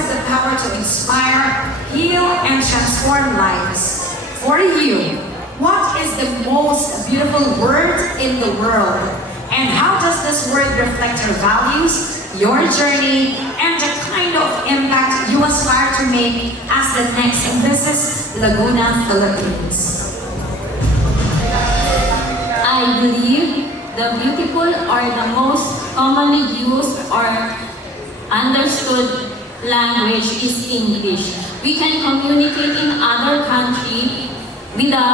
have the power to inspire, heal, and transform lives. For you, what is the most beautiful word in the world? And how does this word reflect your values, your journey, and the kind of impact you aspire to make as the next Mrs. Laguna, Philippines? I believe the beautiful or the most commonly used or understood language is English. We can communicate in other country with the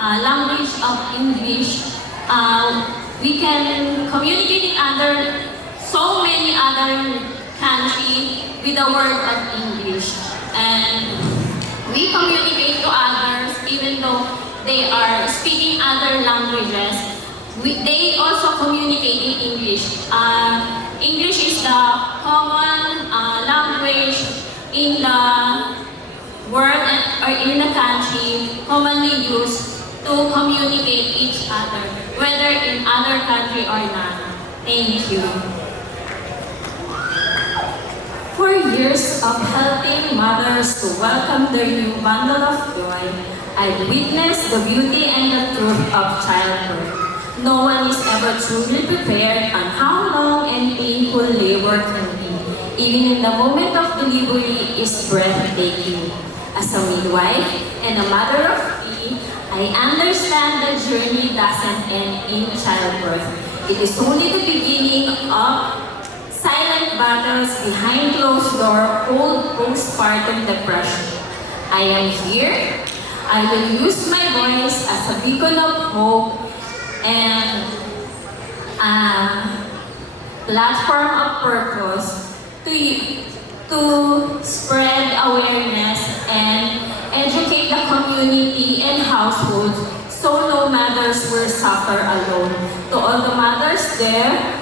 language of English. We can communicate in so many other countries with the word of English. And we communicate to others even though they are speaking other languages. They also communicate in English. English is the common language in the world or in the country commonly used to communicate each other, whether in other country or not. Thank you. For years of helping mothers to welcome their new bundle of joy, I've witnessed the beauty and the truth of childbirth. No one is ever truly prepared on how long and painful labor can be. Even in the moment of delivery is breathtaking. As a midwife and a mother of three, I understand the journey doesn't end in childbirth. It is only the beginning of silent battles behind closed doors called postpartum depression. I am here. I will use my voice as a beacon of hope and a platform of purpose to spread awareness and educate the community and households so no mothers will suffer alone. To all the mothers there,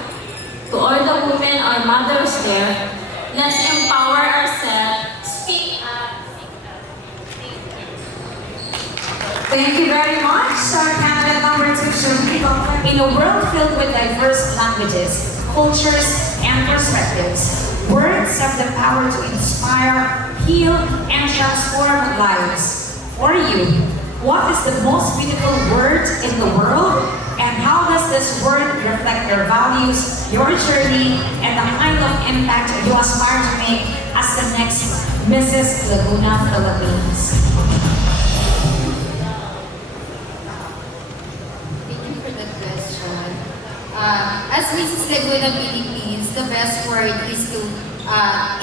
to all the women or mothers there, let's empower ourselves. Speak up. Thank you very much, candidate number 2, Sharmiko. In a world filled with diverse languages, cultures, and perspectives, words have the power to inspire, heal, and transform lives. For you, what is the most beautiful word in the world? And how does this word reflect your values, your journey, and the kind of impact you aspire to make as the next Mrs. Laguna, Philippines? Thank you for that question. As Mrs. Laguna, Philippines, the best word is to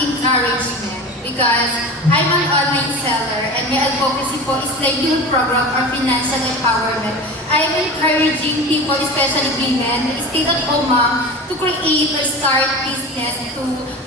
encouragement. Because I'm an online seller and my advocacy po is livelihood program or financial empowerment. I'm encouraging people, especially women, stay-at-home mom, to create or start business to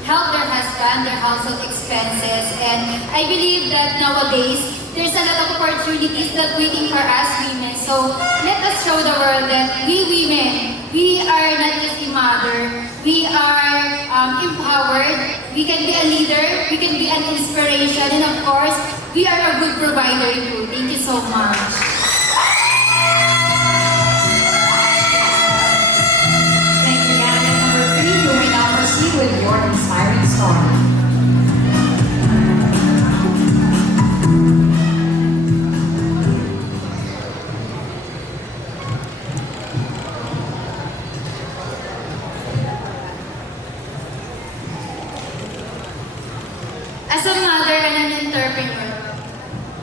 help their husband, their household expenses. And I believe that nowadays, there's a lot of opportunities that waiting for us women. So let us show the world that we women, we are not just a mother, we are empowered, we can be a leader, we can be an inspiration, and of course, we are a good provider too. Thank you so much. Thank you, candidate number 3. You may now proceed with your inspiring story. As a mother and an entrepreneur,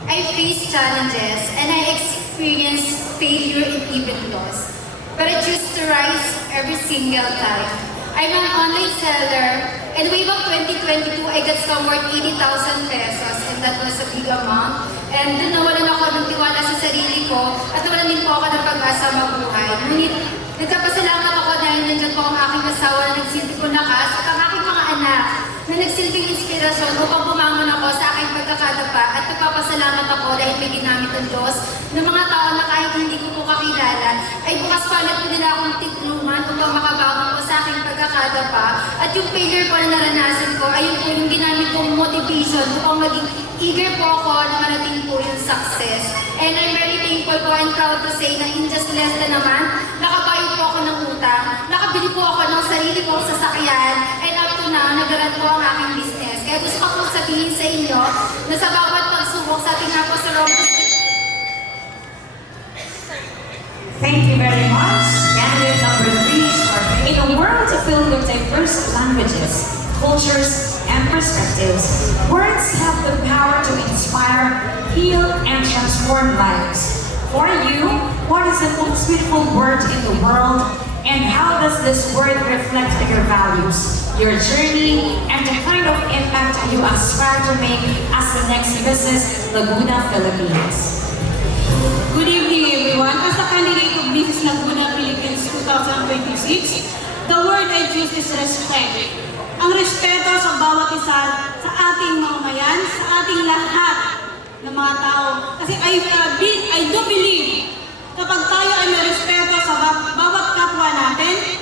I face challenges and I experience failure and even loss. But I choose to rise every single time. I'm an online seller and way back 2022, I got somewhere 80,000 pesos and that was a big amount. And doon nawalan ako ng tiwala sa sarili ko at nawalan din po ako ng pag-asa mabuhay. Ngunit nagkapasalamat ako dahil nandiyan po ang aking asawa na nagsilbi ko lakas at ang aking mga anak na nagsilbing inspirasyon upang bumangon ako sa aking pagkakadapa at nagpapasalamat ako dahil may ginamit ng Diyos ng mga tao na kahit hindi ko po kakilala ay bukas palat po nila akong titlungan upang makabangon po sa aking pagkakadapa at yung failure po na naranasan ko ay yun po yung ginamit kong motivation upang maging eager po ako na marating po yung success. And I'm very thankful po and proud to say na in just less than a month, nakabayad po ako ng utang, nakabili po ako ng sarili kong sasakyan, and up to now, nagaran po ang aking business. Kaya ay gusto ko pong sabihin sa inyo na sa bawat pagsubok sa ating Apostol Romans. Thank you very much. Candidate number 3, starting. In a world filled with diverse languages, cultures, and perspectives, words have the power to inspire, heal, and transform lives. For you, what is the most beautiful word in the world, and how does this word reflect your values, your journey, and the kind of impact you aspire to make as the next Mrs. Laguna, Philippines? Good evening, everyone. As a candidate of Mrs. Laguna, Philippines 2026, the word I choose is respect. Ang respeto sa bawat isa, sa ating mamamayan, sa ating lahat ng mga tao. Kasi I do believe, kapag tayo ay may respeto sa bawat kapwa natin,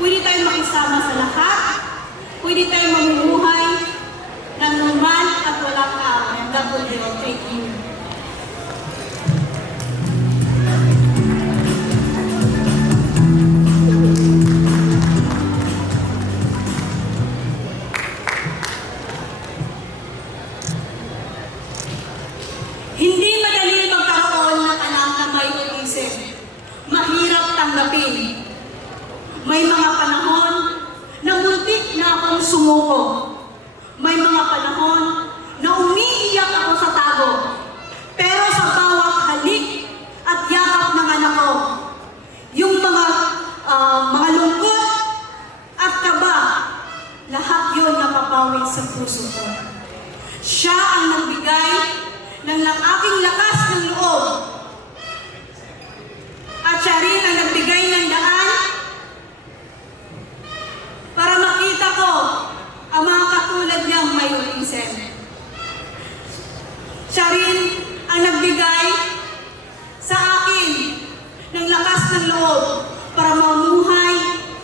pwede tayong makisama sa lahat, pwede tayong mamumuhay ng normal at walang kaaway. God will take you. Hindi madali magkaroon ng anak na may autism. Mahirap tanggapin. May mga panahon na muntik na akong sumuko. May mga panahon na umiiyak ako sa tago. Pero sa bawat halik at yakap ng anak ko, yung mga lungkot at kaba, lahat yun napapawi sa puso ko. Siya ang nagbigay ng aking lakas ng loob. At siya rin ang nagbigay ng daan para makita ko ang mga katulad niyang may autism. Siya rin ang nagbigay sa akin ng lakas ng loob para mamuhay,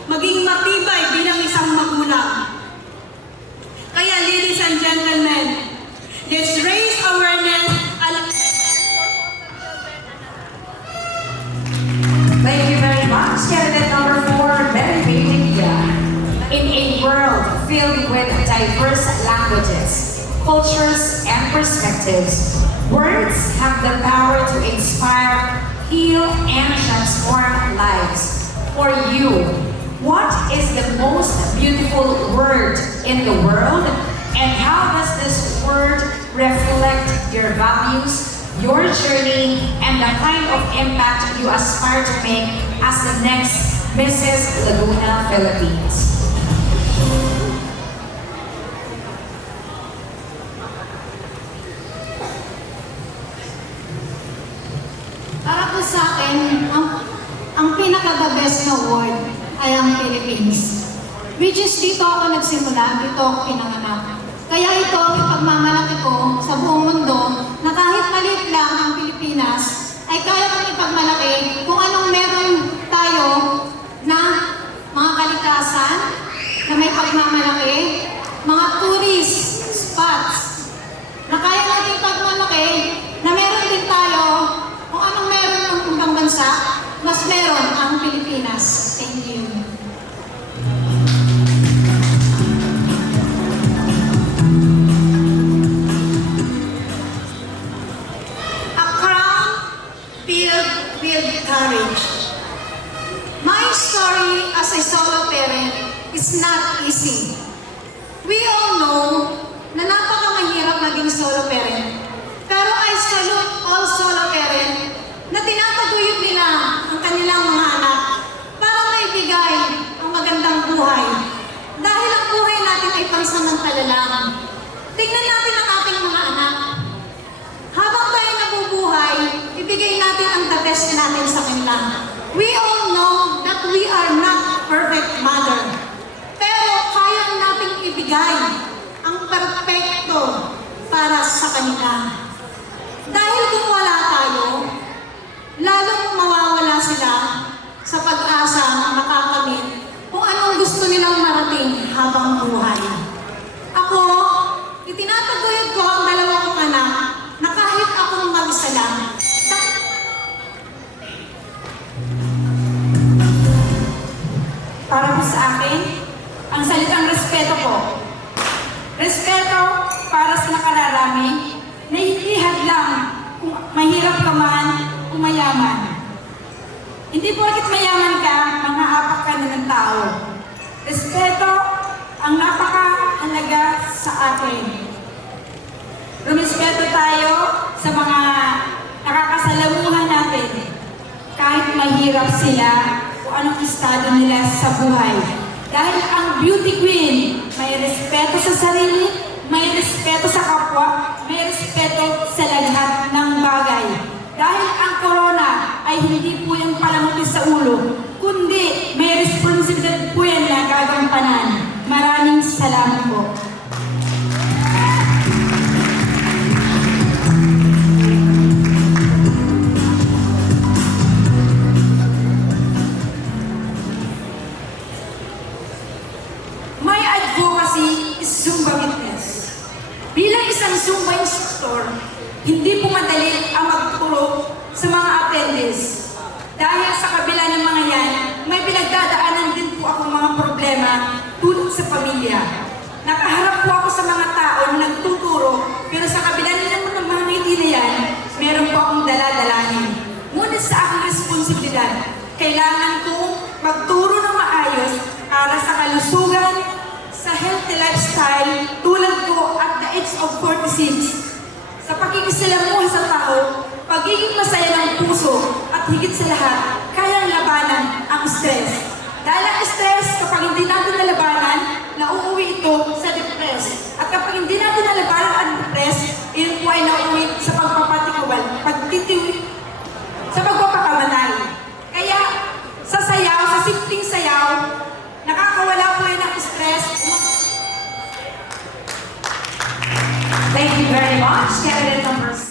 maging matibay bilang isang magulang. Kaya ladies and gentlemen, let's raise awareness. Thank you very much. Candidate number 4, Mary Beitia. In a world filled with diverse languages, cultures, and perspectives, words have the power to inspire, heal, and transform lives. For you, what is the most beautiful word in the world, and how does this word reflect your values, your journey, and the kind of impact you aspire to make as the next Mrs. Laguna, Philippines? Para po sa akin, ang pinaka-the best na word ay ang Philippines. Which is dito ako nagsimula, dito ako pinanganak. Kaya ito ang ipagmamalaki ko sa buong mundo na kahit maliit lang ang Pilipinas, ay kaya kong ipagmalaki kung anong meron tayo na mga kalikasan na may pagmamalaki, mga tourist spots na kaya natin ipagmalaki na meron din tayo kung anong meron ng ibang bansa, mas meron ang Pilipinas. Thank you. Courage. My story as a solo parent is not easy. We all know na napakamahirap maging solo parent. Pero I salute all solo parent na tinataguyod nila ang kanilang mga anak para maibigay ang magandang buhay. Dahil ang buhay natin ay pansamantala lang. Tingnan natin ang ating mga anak. Habang tayo nabubuhay, ibigay natin ang the best natin sa kanila. We all know that we are not perfect mother. Pero kaya nating ibigay ang perfecto para sa kanila. Dahil kung wala tayo, lalong mawawala sila sa pag-asa makakamit kung anong gusto nilang marating habang buhay. Ako, itinataguyod ko ang dalawa kong anak na kahit akong mag-isa lang, Para po sa akin, ang salitang respeto po. Respeto man o mayaman. Hindi porket mayaman ka, manghaapak ka na ng tao. Respeto ang napakahalaga sa akin. Rumispeto tayo sa mga nakakasalamuhan natin. Kahit mahirap sila o anong estado nila sa buhay. Dahil ang beauty queen, may respeto sa sarili, may respeto sa kapwa, may respeto sa lahat ng bagay. Dahil ang corona ay hindi po yung palamuti sa ulo, kundi may responsibilidad po yan na gagampanan. Maraming salamat po. My advocacy is Zumba Fitness. Bilang isang Zumba instructor, hindi po madali ang magturo sa mga attendees. Dahil sa kabila ng mga yan, may pinagdadaanan din po akong mga problema tulad sa pamilya. Nakaharap po ako sa mga tao na nagtuturo, pero sa kabila nila ng mga ngiti na yan, meron po akong daladalahin. Ngunit sa aking responsibilidad, kailangan kong magturo ng maayos para sa kalusugan, sa healthy lifestyle tulad ko at the age of 46. Sa pakikisalamuha sa tao, pagiging masaya ng puso at higit sa lahat, kayang labanan ang stress. Dahil ang stress, kapag hindi natin nalabanan, nauuwi ito sa depress. At kapag hindi natin nalabanan ang depress, yun po ay nauuwi sa pagpapatikawan, sa pagpapakamanay. Kaya, sa sayaw, sa simpleng sayaw, nakakawala po yun ng stress. Thank you very much, candidate number